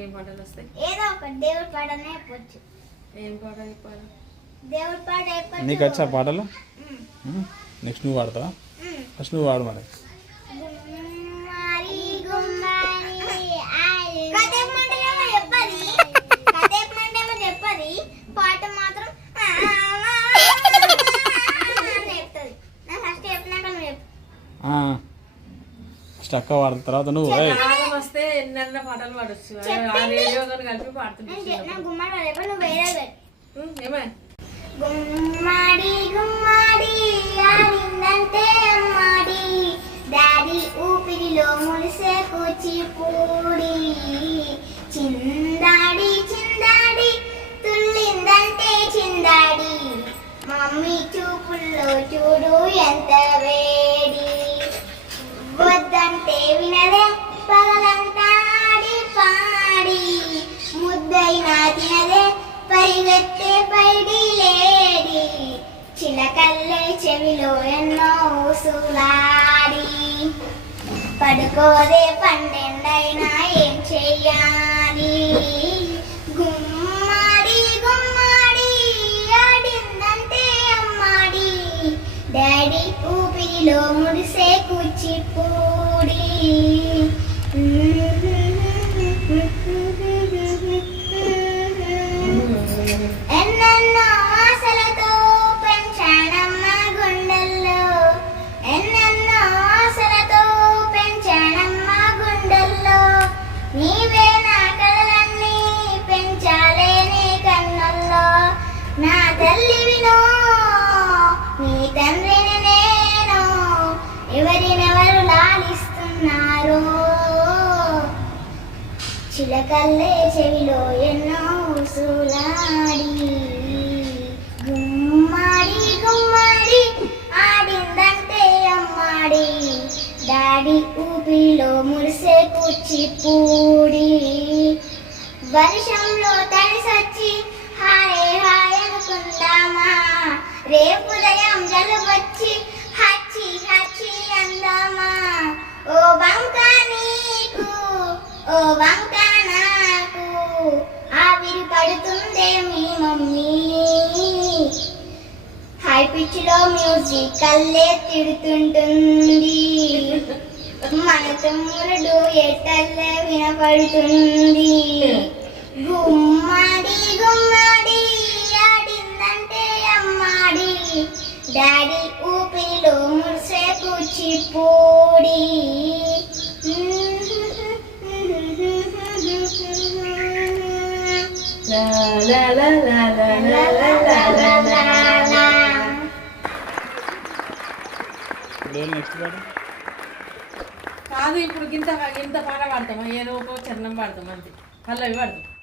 ఏం పాటలు వస్తాయి? ఏదో ఒక దేవుడి పాటనే చెప్పొచ్చు. ఏం పాట చెప్పాలి? దేవుడి పాట చెప్పొచ్చు. నీకు వచ్చా పాటలు? నెక్స్ట్ నువ్వు పాడతావా? ఫస్ట్ నువ్వు పాడు మరి. చెప్పది పాట మాత్రం ఫస్ట్ చెప్పినాక నువ్వు చెప్పు. ఫస్ట్ అక్క పాడిన తర్వాత నువ్వు. రాగం వస్తే ఎన్నెన్న పాటలు పాడొచ్చు. ఆ రేడియోతో కలిపి పాడుతున్నావు. నువ్వు వేరే ఏమే గుమ్మాడి గుమ్మాడి ఆడిందంటే అమ్మాడి డాడీ ఊపిరిలో ములిసే కూచిపూడి చిందాడి చిందాడి తుల్లిందంటే చిందాడి మమ్మీ చూపుల్లో చూడు ఎంత వేడి వద్దంటే వినదే పగలంతా ఆడి పాడి ముద్దైనా తినదే పరిగెత్తే పైడి లేడి చిలకల్లే చెవిలో ఎన్నో ఊసులాడి పడుకోదే పన్నెండైనా ఏం చెయ్యాలి గుమ్మాడి గుమ్మాడి ఆడిందంటే అమ్మాడి డాడీ ఊపిరిలో ముడిసే కూచిపూడి ఎన్నెన్నో ఆశలతో పెంచానమ్మ గుండెల్లో ఎన్నెన్నో ఆశలతో పెంచానమ్మ గుండెల్లో నీవే నా కలలన్నీ పెంచాలే నీ కన్నుల్లో నా తల్లివినో నీ తండ్రిని నేను ఎవరినెవరు లాలిస్తున్నారో చిలకల్లే చెవిలో ఎన్నో ఊసులాడి గుమ్మాడి గుమ్మాడి ఆడిందంటే అమ్మాడి డాడీ ఊపిలో మురిసే కూచిపూడి వర్షంలో తడిసొచ్చి హాయే హాయ్ అనుకుందామా రేపు ఉదయం జలుబొచ్చి హచ్చి హచ్చి అందామా ఓ బంక నీకు ఓ బంక నాకు ఆవిరి పడుతుందే మీ మమ్మీ హై పిచ్ లో మ్యూజిక్ కల్లే తిడుతుంటుంది మన తమ్ముడు ఎట్టల్లే వినపడుతుంది గుమ్మాడి గుమ్మాడి ఆడిందంటే అమ్మాడి డాడీ ఊపిలో మురిసే కూచిపూడి నెక్స్ట్ పాట కాదు. ఇప్పుడు గింత గింత పాట పాడతామా? ఏదో ఒక చరణం పాడతాం అంతే. పల్లవి పాడతాం.